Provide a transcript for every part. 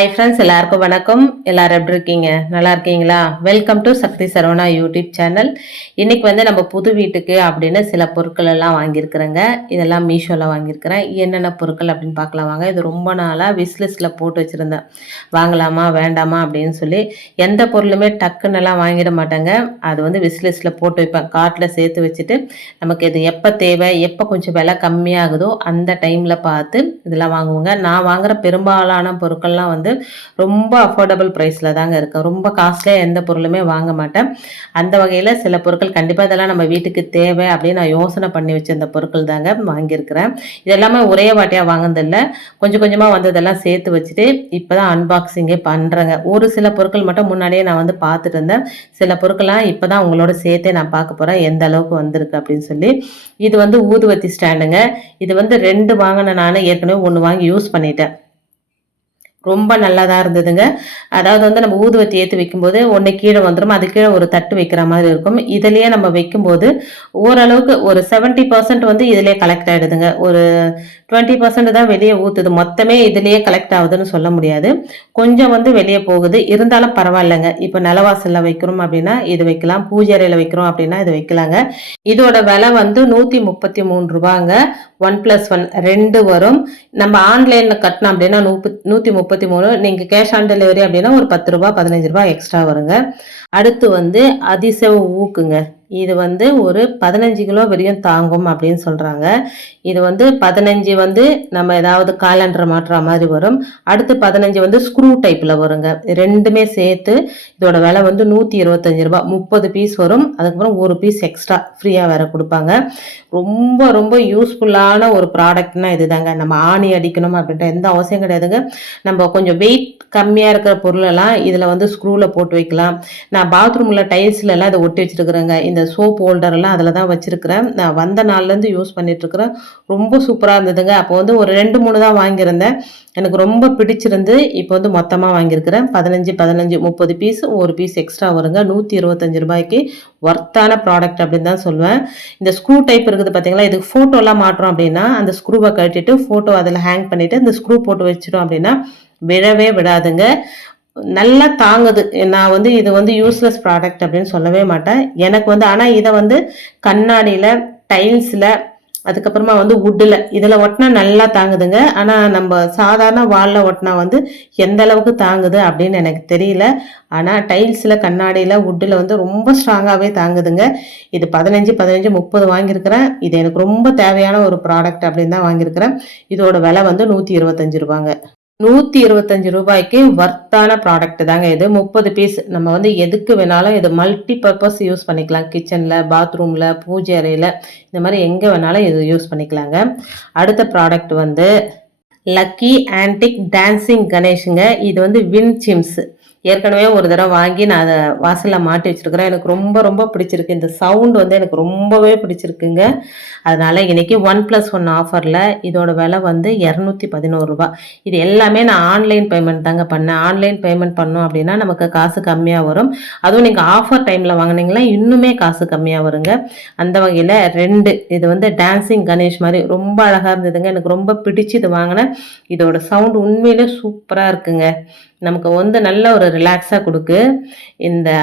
Hi friends, எல்லாருக்கும் வணக்கம். எல்லாரும் எப்படி இருக்கீங்க? நல்லா இருக்கீங்களா? Welcome to Sakthi Saravana YouTube channel. இன்னைக்கு நம்ம புது வீட்டுக்கு அப்படின்னு சில பொருட்கள் எல்லாம் வாங்கியிருக்கிறேங்க. இதெல்லாம் மீஷோவில் வாங்கியிருக்கிறேன். என்னென்ன பொருட்கள் அப்படின்னு பார்க்கலாம் வாங்க. இது ரொம்ப நாளாக விஸ்லிஸ்ட்டில் போட்டு வச்சுருந்தேன், வாங்கலாமா வேண்டாமா அப்படின்னு சொல்லி. எந்த பொருளுமே டக்குன்னெல்லாம் வாங்கிட மாட்டேங்க. அது விஸ்லிஸ்ட்டில் போட்டு வைப்பேன், கார்ட்டில் சேர்த்து வச்சுட்டு நமக்கு இது எப்போ தேவை, எப்போ கொஞ்சம் விலை கம்மியாகுதோ அந்த டைமில் பார்த்து இதெல்லாம் வாங்குவோங்க. நான் வாங்குகிற பெரும்பாலான பொருட்கள்லாம் ரொம்ப அஃபோர்டபுள் ப்ரைஸில் தாங்க இருக்கும். ரொம்ப காஸ்ட்லியாக எந்த பொருளுமே வாங்க மாட்டேன். அந்த வகையில் சில பொருட்கள் கண்டிப்பாக இதெல்லாம் நம்ம வீட்டுக்கு தேவை அப்படின்னு நான் யோசனை பண்ணி வச்சிருந்த பொருட்கள் தாங்க வாங்கியிருக்கிறேன். இதெல்லாமே ஒரே வாட்டியாக வாங்கினதில்லை, கொஞ்சம் கொஞ்சமாக வந்ததெல்லாம் சேர்த்து வச்சுட்டு இப்போ தான் அன்பாக்சிங்கே பண்ணுறேங்க. ஒரு சில பொருட்கள் மட்டும் முன்னாடியே நான் பார்த்துட்டு இருந்தேன். சில பொருட்கள்லாம் இப்போ தான் உங்களோட சேர்த்தே நான் பார்க்க போகிறேன் எந்த அளவுக்கு வந்திருக்கு அப்படின்னு சொல்லி. இது ஊதுவத்தி ஸ்டாண்டுங்க. இது 2 வாங்கினேன். நான் ஏற்கனவே 1 வாங்கி யூஸ் பண்ணிட்டேன். ரொம்ப நல்லா தான் இருந்ததுங்க. அதாவது நம்ம ஊதுவத்தி ஏற்றி வைக்கும்போது ஒன்று கீழே வந்துடும், அது கீழே ஒரு தட்டு வைக்கிற மாதிரி இருக்கும். இதுலேயே நம்ம வைக்கும்போது ஓரளவுக்கு ஒரு 70% இதுலேயே கலெக்ட் ஆகிடுதுங்க. ஒரு 20% தான் வெளியே ஊற்றுது. மொத்தமே இதுலேயே கலெக்ட் ஆகுதுன்னு சொல்ல முடியாது. கொஞ்சம் வெளியே போகுது, இருந்தாலும் பரவாயில்லைங்க. இப்போ நிலவாசலில் வைக்கிறோம் அப்படின்னா இது வைக்கலாம், பூஜை அறையில் வைக்கிறோம் அப்படின்னா இது வைக்கலாங்க. இதோட விலை 133 ரூபாங்க. 1+1 2 வரும். நம்ம ஆன்லைனில் கட்டினோம் அப்படின்னா 133. நீங்கள் கேஷ் ஆன் டெலிவரி அப்படின்னா ஒரு 10 ரூபா 15 ரூபா எக்ஸ்ட்ரா வருங்க. அடுத்து அதிசய ஊக்குங்க. இது ஒரு 15 கிலோ வரையும் தாங்கும் அப்படின்னு சொல்கிறாங்க. இது 15 நம்ம ஏதாவது காலண்டர் மாட்டுற மாதிரி வரும். அடுத்து 15 ஸ்க்ரூ டைப்பில் வருங்க. ரெண்டுமே சேர்த்து இதோட விலை 125 ரூபா. 30 பீஸ் வரும். அதுக்கப்புறம் ஒரு பீஸ் எக்ஸ்ட்ரா ஃப்ரீயாக வேற கொடுப்பாங்க. ரொம்ப ரொம்ப யூஸ்ஃபுல்லான ஒரு ப்ராடக்ட்னா இது தாங்க. நம்ம ஆணி அடிக்கணும் அப்படின்ற எந்த அவசியம் கிடையாதுங்க. நம்ம கொஞ்சம் வெயிட் கம்மியாக இருக்கிற பொருளெல்லாம் இதில் ஸ்க்ரூவில் போட்டு வைக்கலாம். நான் பாத்ரூமில் டைல்ஸ்லலாம் இதை ஒட்டி வச்சுருக்குறேங்க. இந்த சோப் ஹோல்டர்லாம் அதில் தான் வச்சுருக்கிறேன். நான் வந்த நாள்லேருந்து யூஸ் பண்ணிகிட்ருக்கிறேன். ரொம்ப சூப்பராக இருந்ததுங்க. அப்போ ஒரு 2-3 தான் வாங்கியிருந்தேன். எனக்கு ரொம்ப பிடிச்சிருந்து இப்போ மொத்தமாக வாங்கியிருக்கிறேன். 15 30 பீஸ், ஒரு பீஸ் எக்ஸ்ட்ரா வருங்க. 125 ரூபாய்க்கு ஒர்த்தான ப்ராடக்ட் அப்படின்னு தான் சொல்லுவேன். இந்த ஸ்க்ரூ டைப் இருக்குது பார்த்தீங்களா, இதுக்கு ஃபோட்டோலாம் மாட்டுறோம் அப்படின்னா அந்த ஸ்க்ரூவை கட்டிட்டு ஃபோட்டோ அதில் ஹேங் பண்ணிவிட்டு இந்த ஸ்க்ரூ போட்டு வச்சிட்டோம் அப்படின்னா விழவே விடாதுங்க. நல்லா தாங்குது. நான் இது யூஸ்லெஸ் ப்ராடக்ட் அப்படின்னு சொல்லவே மாட்டேன். எனக்கு ஆனால் இதை கண்ணாடியில், டைல்ஸில், அதுக்கப்புறமா வுட்டில் இதில் ஒட்டினா நல்லா தாங்குதுங்க. ஆனால் நம்ம சாதாரண வாலில் ஒட்டினா எந்த அளவுக்கு தாங்குது அப்படின்னு எனக்கு தெரியல. ஆனால் டைல்ஸில், கண்ணாடியில், வுட்டில் ரொம்ப ஸ்ட்ராங்காகவே தாங்குதுங்க. இது 15 30 வாங்கியிருக்கிறேன். இது எனக்கு ரொம்ப தேவையான ஒரு ப்ராடக்ட் அப்படின்னு தான் வாங்கியிருக்கிறேன். இதோட விலை 125 ரூபாங்க. 125 ரூபாய்க்கு வர்த்தான ப்ராடக்ட் தாங்க இது. 30 பீஸ் நம்ம எதுக்கு வேணாலும் இது மல்டி பர்பஸ் யூஸ் பண்ணிக்கலாம். கிச்சனில், பாத்ரூமில், பூஜை அறையில், இந்த மாதிரி எங்கே வேணாலும் இது யூஸ் பண்ணிக்கலாங்க. அடுத்த ப்ராடக்ட் லக்கி ஆன்டிக் டான்சிங் கணேஷுங்க. இது வின் சிம்ஸ். ஏற்கனவே ஒரு தடவை வாங்கி நான் அதை வாசலில் மாட்டி வச்சுருக்கிறேன். எனக்கு ரொம்ப ரொம்ப பிடிச்சிருக்கு. இந்த சவுண்ட் எனக்கு ரொம்பவே பிடிச்சிருக்குங்க. அதனால் இன்றைக்கி 1+1 ஆஃபரில் இதோட விலை 211 ரூபா. இது எல்லாமே நான் ஆன்லைன் பேமெண்ட் தாங்க பண்ணேன். ஆன்லைன் பேமெண்ட் பண்ணோம் அப்படின்னா நமக்கு காசு கம்மியாக வரும். அதுவும் நீங்கள் ஆஃபர் டைமில் வாங்கினீங்களா இன்னுமே காசு கம்மியாக வருங்க. அந்த வகையில் 2 இது டான்சிங் கணேஷ் மாதிரி ரொம்ப அழகாக இருந்ததுங்க. எனக்கு ரொம்ப பிடிச்சி இது வாங்கினேன். இதோட சவுண்ட் உண்மையிலே சூப்பராக இருக்குங்க. நமக்கு நல்ல ஒரு ரிலாக்ஸாக கொடுக்கு.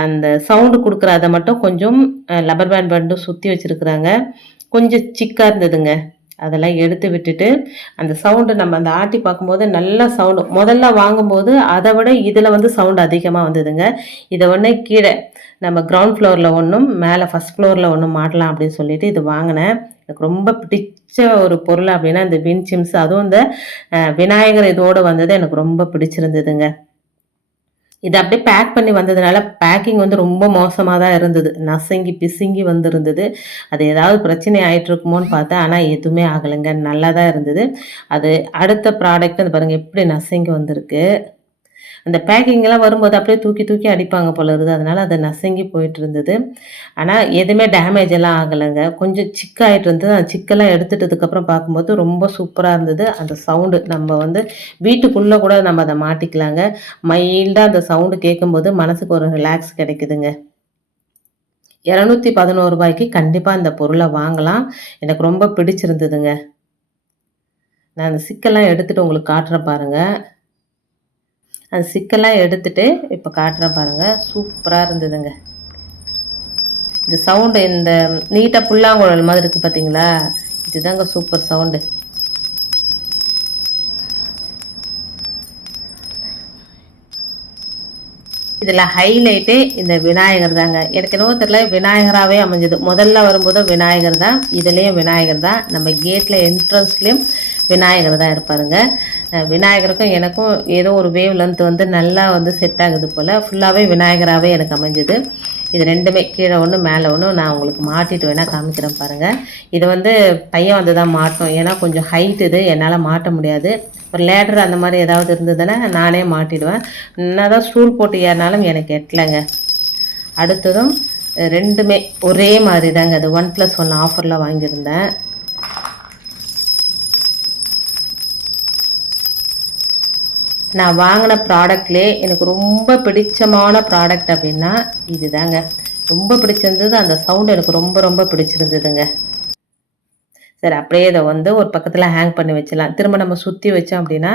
அந்த சவுண்டு கொடுக்குறத மட்டும் கொஞ்சம் லப்பர் பேண்ட் சுற்றி வச்சுருக்குறாங்க. கொஞ்சம் சிக்காக இருந்ததுங்க. அதெல்லாம் எடுத்து விட்டுட்டு அந்த சவுண்டு நம்ம அந்த ஆட்டி பார்க்கும்போது நல்ல சவுண்டு. முதல்ல வாங்கும்போது அதை விட இதில் சவுண்டு அதிகமாக வந்ததுங்க. இதை கீழே நம்ம கிரவுண்ட் ஃப்ளோரில் ஒன்றும், மேலே ஃபஸ்ட் ஃப்ளோரில் ஒன்றும் மாட்டலாம் அப்படின்னு சொல்லிட்டு இது வாங்கினேன். எனக்கு ரொம்ப பிடிச்ச ஒரு பொருள் அப்படின்னா இந்த வின் சிம்ஸ். அதுவும் இந்த விநாயகர் இதோடு வந்தது எனக்கு ரொம்ப பிடிச்சிருந்ததுங்க. இது அப்படியே பேக் பண்ணி வந்ததுனால பேக்கிங் ரொம்ப மோசமாக தான் இருந்தது. நசுங்கி பிசுங்கி இருந்தது. அது ஏதாவது பிரச்சனை ஆகிட்டு இருக்குமோன்னு பார்த்தேன். ஆனால் எதுவுமே ஆகலைங்க, நல்லா தான் இருந்தது. அது அடுத்த ப்ராடக்ட் பாருங்கள் எப்படி நசுங்கி வந்திருக்கு. அந்த பேக்கிங்கெல்லாம் வரும்போது அப்படியே தூக்கி தூக்கி அடிப்பாங்க போல இருக்குது. அதனால் அது நசுங்கி போயிட்டு இருந்தது. ஆனால் எதுவுமே டேமேஜ் எல்லாம் ஆகலைங்க. கொஞ்சம் சிக்காயிட்டு இருந்தது. அந்த சிக்கெல்லாம் எடுத்துட்டதுக்கப்புறம் பார்க்கும்போது ரொம்ப சூப்பராக இருந்தது. அந்த சவுண்டு நம்ம வீட்டுக்குள்ளே கூட நம்ம அதை மாட்டிக்கலாங்க. மைல்டாக அந்த சவுண்டு கேட்கும்போது மனசுக்கு ஒரு ரிலாக்ஸ் கிடைக்குதுங்க. 211 ரூபாய்க்கு கண்டிப்பாக இந்த பொருளை வாங்கலாம். எனக்கு ரொம்ப பிடிச்சிருந்ததுங்க. நான் அந்த சிக்கெல்லாம் எடுத்துகிட்டு உங்களுக்கு காட்டுறேன் பாருங்கள். அந்த சிக்கெல்லாம் எடுத்துட்டு இப்போ காட்டுறேன் பாருங்கள். சூப்பராக இருந்ததுங்க. இந்த சவுண்டு இந்த நீட்டாக புல்லாங்குழல் மாதிரி இருக்குது பார்த்தீங்களா, இதுதாங்க சூப்பர் சவுண்டு. இதில் ஹைலைட்டே இந்த விநாயகர் தாங்க. எனக்கு என்னவோ தெரியல, விநாயகராகவே அமைஞ்சது. முதல்ல வரும்போது விநாயகர் தான், இதுலேயும் விநாயகர் தான். நம்ம கேட்டில் என்ட்ரன்ஸ்லேயும் விநாயகர் தான் இருப்பாருங்க. விநாயகருக்கும் எனக்கும் ஏதோ ஒரு வேவ் லென்த் வந்து நல்லா வந்து செட் ஆகுது போல். ஃபுல்லாகவே விநாயகராகவே எனக்கு அமைஞ்சது. இது ரெண்டுமே கீழே ஒன்று மேலே ஒன்று நான் உங்களுக்கு மாட்டிட்டு வேணால் காமிக்கிறேன் பாருங்கள். இது வந்து பையன் வந்து தான் மாட்டணும், ஏன்னா கொஞ்சம் ஹைட் இது, என்னால் மாட்ட முடியாது. ஒரு லேடர் அந்த மாதிரி ஏதாவது இருந்ததுன்னா நானே மாட்டிடுவேன். என்ன தான் ஸ்டூல் போட்டு ஏறினாலும் எனக்கு எட்டலைங்க. அடுத்ததும் ரெண்டுமே ஒரே மாதிரி தாங்க. அது 1+1 ஆஃபரில் வாங்கியிருந்தேன். நான் வாங்கின ப்ராடக்ட்லேயே எனக்கு ரொம்ப பிடிச்சமான ப்ராடக்ட் அப்படின்னா இது தாங்க. ரொம்ப பிடிச்சிருந்தது. அந்த சவுண்டு எனக்கு ரொம்ப ரொம்ப பிடிச்சிருந்ததுங்க. சரி, அப்படியே இதை வந்து ஒரு பக்கத்தில் ஹேங் பண்ணி வச்சிடலாம். திரும்ப நம்ம சுற்றி வச்சோம் அப்படின்னா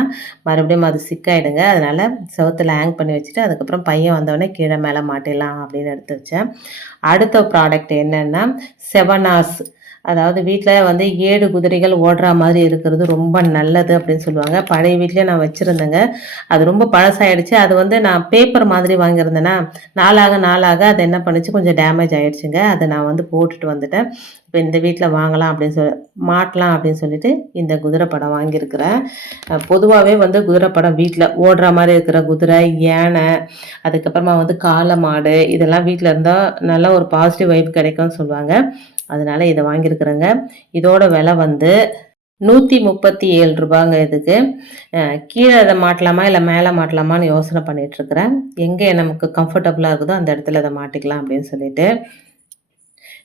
மறுபடியும் அது சிக்காயிடுங்க. அதனால் செவத்தில் ஹேங் பண்ணி வச்சுட்டு அதுக்கப்புறம் பையன் வந்தோடனே கீழே மேலே மாட்டிடலாம் அப்படின்னு எடுத்து வச்சேன். அடுத்த ப்ராடக்ட் என்னென்னா செவனாஸ். அதாவது வீட்டில் வந்து 7 குதிரைகள் ஓடுற மாதிரி இருக்கிறது ரொம்ப நல்லது அப்படின்னு சொல்லுவாங்க. பழைய வீட்லேயே நான் வச்சுருந்தேங்க. அது ரொம்ப பழசாயிடுச்சு. அது வந்து நான் பேப்பர் மாதிரி வாங்கியிருந்தேன்னா நாளாக அது என்ன பண்ணுச்சு, கொஞ்சம் டேமேஜ் ஆகிடுச்சுங்க. அதை நான் வந்து போட்டுட்டு வந்துட்டேன். இப்போ இந்த வீட்டில் வாங்கலாம் அப்படின்னு மாட்டலாம் அப்படின்னு சொல்லிட்டு இந்த குதிரை படம் வாங்கியிருக்கிறேன். பொதுவாகவே வந்து குதிரை படம் வீட்டில் ஓடுற மாதிரி இருக்கிற குதிரை, யானை, அதுக்கப்புறமா வந்து காளை மாடு, இதெல்லாம் வீட்டில் இருந்தால் நல்லா ஒரு பாசிட்டிவ் வைப் கிடைக்கும்னு சொல்லுவாங்க. அதனால இதை வாங்கியிருக்கிறேங்க. இதோட விலை வந்து 137 ரூபாங்க இதுக்கு. கீழே இதை மாட்டலாமா இல்லை மேலே மாட்டலாமான்னு யோசனை பண்ணிகிட்ருக்கிறேன். எங்கே நமக்கு கம்ஃபர்டபுளாக இருக்குதோ அந்த இடத்துல இதை மாட்டிக்கலாம் அப்படின்னு சொல்லிட்டு.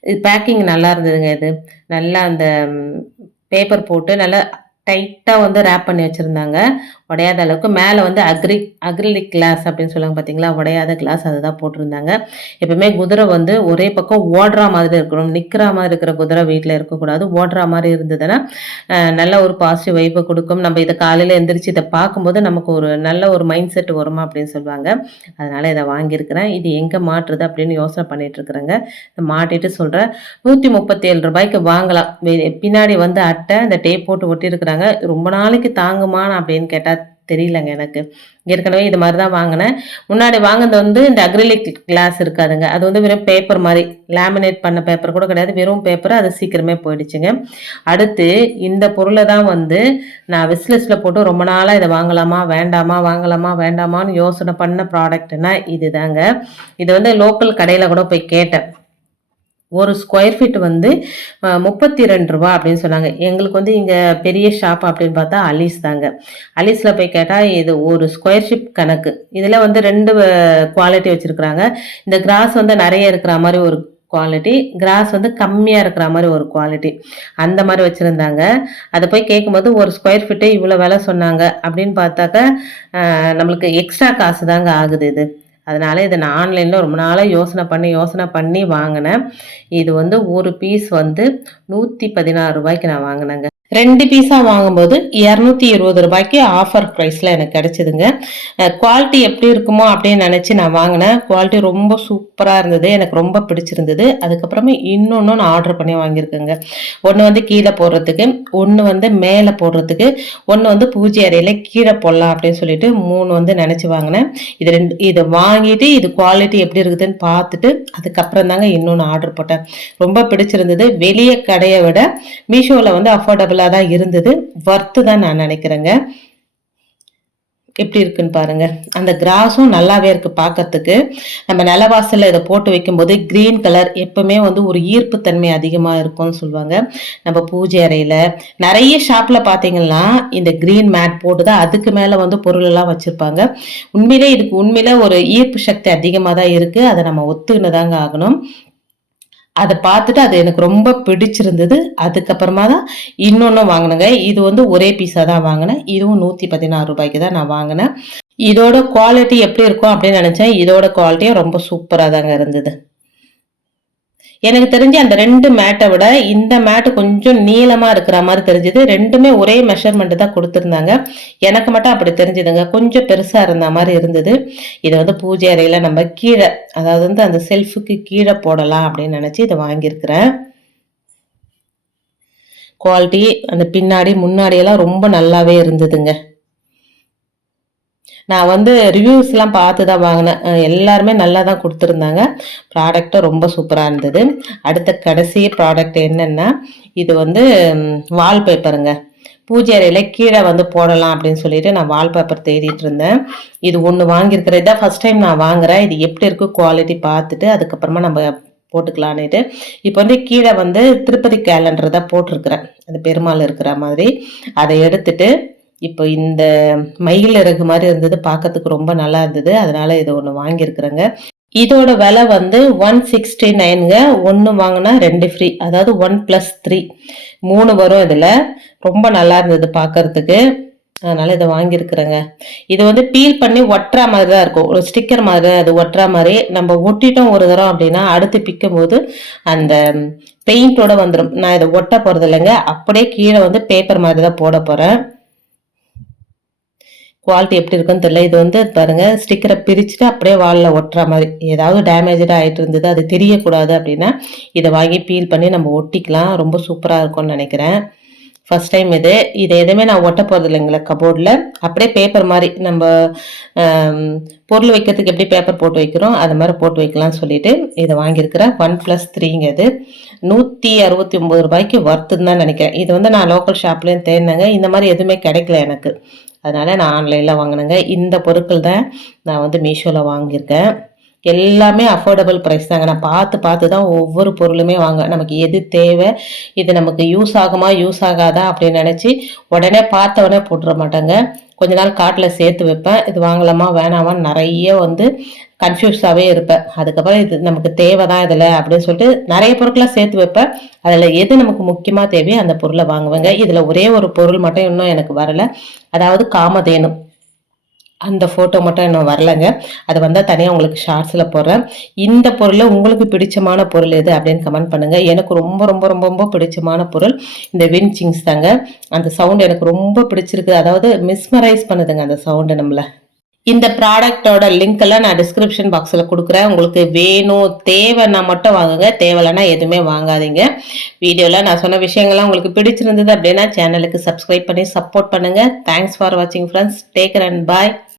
இது பேக்கிங் நல்லா இருந்ததுங்க. இது நல்லா அந்த பேப்பர் போட்டு நல்லா டைட்டாக வந்து ரேப் பண்ணி வச்சுருந்தாங்க, உடையாத அளவுக்கு. மேலே வந்து அக்ரிலிக் கிளாஸ் அப்படின்னு சொல்லுவாங்க பார்த்தீங்களா, உடையாத கிளாஸ் அதை தான் போட்டிருந்தாங்க. எப்பவுமே குதிரை வந்து ஒரே பக்கம் ஓடுற மாதிரி இருக்கணும், நிற்கிற மாதிரி இருக்கிற குதிரை வீட்டில் இருக்கக்கூடாது. ஓடுற மாதிரி இருந்ததுன்னா நல்ல ஒரு பாசிட்டிவ் வைப்பை கொடுக்கும். நம்ம இதை காலையில் எந்திரிச்சு இதை பார்க்கும்போது நமக்கு ஒரு நல்ல ஒரு மைண்ட் செட் வருமா அப்படின்னு சொல்லுவாங்க. அதனால் இதை வாங்கியிருக்கிறேன். இது எங்கே மாட்டுறது அப்படின்னு யோசனை பண்ணிட்டு இருக்கிறேங்க. மாட்டிட்டு சொல்கிறேன். 137 ரூபாய்க்கு வாங்கலாம். பின்னாடி வந்து அட்டை இந்த டேப் போட்டு ஒட்டியிருக்கிறாங்க. ரொம்ப நாளைக்கு தாங்குமான்னு அப்படின்னு கேட்டால் தெரியலங்க எனக்கு. ஏற்கனவே இது மாதிரி தான் வாங்கினேன். முன்னாடி வாங்கினது வந்து இந்த அக்ரிலிக் கிளாஸ் இருக்காதுங்க. அது வந்து வெறும் பேப்பர் மாதிரி, லேமினேட் பண்ண பேப்பர் கூட கிடையாது, வெறும் பேப்பர். அது சீக்கிரமே போயிடுச்சுங்க. அடுத்து இந்த பொருளை தான் வந்து நான் விஸ்லிஸ்டில் போட்டு ரொம்ப நாளாக இதை வாங்கலாமா வேண்டாமா வாங்கலாமா வேண்டாமான்னு யோசனை பண்ண ப்ராடக்ட்னா இது தாங்க. இது வந்து லோக்கல் கடையில் கூட போய் கேட்டேன். ஒரு ஸ்கொயர் ஃபீட் வந்து 32 ரூபா அப்படின்னு சொன்னாங்க. எங்களுக்கு வந்து இங்கே பெரிய ஷாப் அப்படின்னு பார்த்தா அலீஸ் தாங்க. அலீஸில் போய் கேட்டால் இது ஒரு ஸ்கொயர் ஃபீட் கணக்கு. இதில் வந்து 2 குவாலிட்டி வச்சுருக்குறாங்க. இந்த கிராஸ் வந்து நிறைய இருக்கிற மாதிரி ஒரு குவாலிட்டி, கிராஸ் வந்து கம்மியாக இருக்கிற மாதிரி ஒரு குவாலிட்டி, அந்த மாதிரி வச்சுருந்தாங்க. அதை போய் கேட்கும்போது ஒரு ஸ்கொயர் ஃபீட்டே இவ்வளோ விலை சொன்னாங்க. அப்படின்னு பார்த்தாக்க நம்மளுக்கு எக்ஸ்ட்ரா காசு தாங்க ஆகுது இது. அதனால இதை நான் ஆன்லைனில் ரொம்ப நாளாக யோசனை பண்ணி வாங்கினேன். இது வந்து ஒரு பீஸ் வந்து 116 ரூபாய்க்கு நான் வாங்கினேங்க. 2 பீஸாக வாங்கும்போது 220 ரூபாய்க்கு ஆஃபர் ப்ரைஸில் எனக்கு கிடச்சிதுங்க. குவாலிட்டி எப்படி இருக்குமோ அப்படின்னு நினச்சி நான் வாங்கினேன். குவாலிட்டி ரொம்ப சூப்பராக இருந்தது, எனக்கு ரொம்ப பிடிச்சிருந்தது. அதுக்கப்புறமே இன்னொன்று நான் ஆர்டர் பண்ணி வாங்கியிருக்கேங்க. ஒன்று வந்து கீழே போடுறதுக்கு, ஒன்று வந்து மேலே போடுறதுக்கு, ஒன்று வந்து பூஜை அறையில் கீழே போடலாம் அப்படின்னு சொல்லிட்டு 3 வந்து நினச்சி வாங்கினேன். இதை வாங்கிட்டு இது குவாலிட்டி எப்படி இருக்குதுன்னு பார்த்துட்டு அதுக்கப்புறம் தாங்க இன்னொன்று ஆர்டர் போட்டேன். ரொம்ப பிடிச்சிருந்தது. வெளியே கடையை விட மீஷோவில் வந்து அஃபோர்டபுள் தான் இருந்தது. வர்த்து தான் நான் நினைக்கிறேங்க. எப்படி இருக்குன்னு பாருங்க. அந்த கிராஸும் நல்லாவே இருக்கு பார்க்கறதுக்கு. நம்ம நிலவாசல்ல இதை போட்டு வைக்கும்போது கிரீன் கலர் எப்பவுமே வந்து ஒரு ஈர்ப்பு தன்மை அதிகமா இருக்கும்னு சொல்லுவாங்க. நம்ம பூஜை அறையில நிறைய ஷாப்ல பாத்தீங்கன்னா இந்த கிரீன் மேட் போட்டுதான் அதுக்கு மேல வந்து பொருள் எல்லாம் வச்சிருப்பாங்க. இதுக்கு உண்மையிலே ஒரு ஈர்ப்பு சக்தி அதிகமா தான் இருக்கு. அதை நம்ம ஒத்துக்கிட்டுதாங்க ஆகணும். அதை பார்த்துட்டு அது எனக்கு ரொம்ப பிடிச்சிருந்தது. அதுக்கப்புறமா தான் இன்னொன்று வாங்கினேங்க. இது வந்து ஒரே பீஸாக தான் வாங்கினேன். இதுவும் 116 ரூபாய்க்கு தான் நான் வாங்கினேன். இதோட குவாலிட்டி எப்படி இருக்கும் அப்படின்னு நினச்சேன். இதோட குவாலிட்டியும் ரொம்ப சூப்பராக தாங்க இருந்தது. எனக்கு தெரிஞ்சு அந்த 2 மேட்டை விட இந்த மேட்டு கொஞ்சம் நீளமா இருக்கிற மாதிரி தெரிஞ்சது. 2மே ஒரே மெஷர்மெண்ட் தான் கொடுத்துருந்தாங்க. எனக்கு மட்டும் அப்படி தெரிஞ்சதுங்க. கொஞ்சம் பெருசா இருந்த மாதிரி இருந்தது. இதை வந்து பூஜை அறையில நம்ம கீழே, அதாவது வந்து அந்த செல்ஃபுக்கு கீழே போடலாம் அப்படின்னு நினைச்சு இதை வாங்கியிருக்கிறேன். குவாலிட்டி அந்த பின்னாடி முன்னாடி எல்லாம் ரொம்ப நல்லாவே இருந்ததுங்க. நான் வந்து ரிவ்யூஸ்லாம் பார்த்து தான் வாங்கினேன். எல்லாருமே நல்லா தான் கொடுத்துருந்தாங்க. ப்ராடக்ட்டும் ரொம்ப சூப்பராக இருந்தது. அடுத்த கடைசி ப்ராடக்ட் என்னென்னா, இது வந்து வால்பேப்பருங்க. பூஜை அறையில் கீழே வந்து போடலாம் அப்படின்னு சொல்லிட்டு நான் வால்பேப்பர் தேடிட்டு இருந்தேன். இது ஒன்று வாங்கியிருக்கிறேன். இதான் ஃபஸ்ட் டைம் நான் வாங்குறேன். இது எப்படி இருக்குது குவாலிட்டி பார்த்துட்டு அதுக்கப்புறமா நம்ம போட்டுக்கலான்னுட்டு. இப்போ வந்து கீழே வந்து திருப்பதி கேலண்டர் தான் போட்டிருக்கிறேன். அது பெருமாள் இருக்கிற மாதிரி. அதை எடுத்துட்டு இப்போ இந்த மயில் இறகு மாதிரி இருந்தது, பார்க்கறதுக்கு ரொம்ப நல்லா இருந்தது. அதனால இதை ஒன்று வாங்கியிருக்கிறேங்க. இதோட விலை வந்து 169ங்க. 1 வாங்கினா 2 ஃப்ரீ, அதாவது 1+3 3 வரும். இதில் ரொம்ப நல்லா இருந்தது பார்க்கறதுக்கு. அதனால இதை வாங்கியிருக்கிறேங்க. இது வந்து பீல் பண்ணி ஒட்டுற மாதிரி தான் இருக்கும். ஒரு ஸ்டிக்கர் மாதிரி தான் அது ஒட்டுற மாதிரி. நம்ம ஒட்டிட்டோம் ஒரு தரம் அப்படின்னா அடுத்து பிக்கும் போது அந்த பெயிண்டோட வந்துடும். நான் இதை ஒட்ட போறது இல்லைங்க, அப்படியே கீழே வந்து பேப்பர் மாதிரி தான் போட போறேன். குவாலிட்டி எப்படி இருக்குன்னு தெரியல. இது வந்து பாருங்க, ஸ்டிக்கரை பிரிச்சுட்டு அப்படியே வாலில் ஒட்டுற மாதிரி. ஏதாவது டேமேஜாக ஆகிட்டு இருந்தது, அது தெரியக்கூடாது அப்படின்னா இதை வாங்கி பீல் பண்ணி நம்ம ஒட்டிக்கலாம். ரொம்ப சூப்பராக இருக்கும்னு நினைக்கிறேன். ஃபர்ஸ்ட் டைம் இது எதுவுமே நான் ஒட்ட போகிறது இல்லைங்களா கபோர்டில். அப்படியே பேப்பர் மாதிரி நம்ம பொருள் வைக்கிறதுக்கு எப்படி பேப்பர் போட்டு வைக்கிறோம் அது மாதிரி போட்டு வைக்கலாம்னு சொல்லிட்டு இதை வாங்கியிருக்கிறேன். 1+3ங்க. இது 169 ரூபாய்க்கு வர்த்துன்னு தான் நினைக்கிறேன். இது வந்து நான் லோக்கல் ஷாப்லேயும் தேடினேங்க. இந்த மாதிரி எதுவுமே கிடைக்கல எனக்கு. அதனால நான் ஆன்லைனில் வாங்கினேங்க. இந்த பொருட்கள் தான் நான் வந்து மீஷோவில் வாங்கியிருக்கேன். எல்லாமே அஃபோர்டபுள் ப்ரைஸ் தாங்க. நான் பார்த்து தான் ஒவ்வொரு பொருளுமே வாங்க. நமக்கு எது தேவை, இது நமக்கு யூஸ் ஆகுமா யூஸ் ஆகாதா அப்படின்னு நினச்சி உடனே பார்த்த உடனே போட்டுற மாட்டேங்க. கொஞ்ச நாள் காட்டில் சேர்த்து வைப்பேன். இது வாங்கலாமா வேணாமான்னு நிறைய வந்து கன்ஃபியூஸாகவே இருப்பேன். அதுக்கப்புறம் இது நமக்கு தேவை தான் இதில் அப்படின்னு சொல்லிட்டு நிறைய பொருட்களை சேர்த்து வைப்பேன். அதில் எது நமக்கு முக்கியமாக தேவையோ அந்த பொருளை வாங்குவேங்க. இதில் ஒரே ஒரு பொருள் மட்டும் இன்னும் எனக்கு வரலை, அதாவது காமதேனு. அந்த ஃபோட்டோ மட்டும் இன்னும் வரலைங்க. அது வந்தால் தனியாக உங்களுக்கு ஷார்ட்ஸில் போடுறேன். இந்த பொருளில் உங்களுக்கு பிடிச்சமான பொருள் எது அப்படின்னு கமெண்ட் பண்ணுங்கள். எனக்கு ரொம்ப ரொம்ப ரொம்ப ரொம்ப பிடிச்சமான பொருள் இந்த வின்சிங்ஸ் தாங்க. அந்த சவுண்ட் எனக்கு ரொம்ப பிடிச்சிருக்கு. அதாவது மிஸ்மரைஸ் பண்ணுதுங்க அந்த சவுண்டு நம்மளை. இந்த ப்ராடக்டோட லிங்க் எல்லாம் நான் டிஸ்கிரிப்ஷன் பாக்ஸில் கொடுக்குறேன். உங்களுக்கு வேணும் தேவைன்னா மட்டும் வாங்குங்க, தேவையில்லைன்னா எதுவுமே வாங்காதீங்க. வீடியோவில் நான் சொன்ன விஷயங்கள்லாம் உங்களுக்கு பிடிச்சிருந்தது அப்படின்னா சேனலுக்கு சப்ஸ்கிரைப் பண்ணி சப்போர்ட் பண்ணுங்கள். தேங்க்ஸ் ஃபார் வாட்சிங் friends. Take care and bye.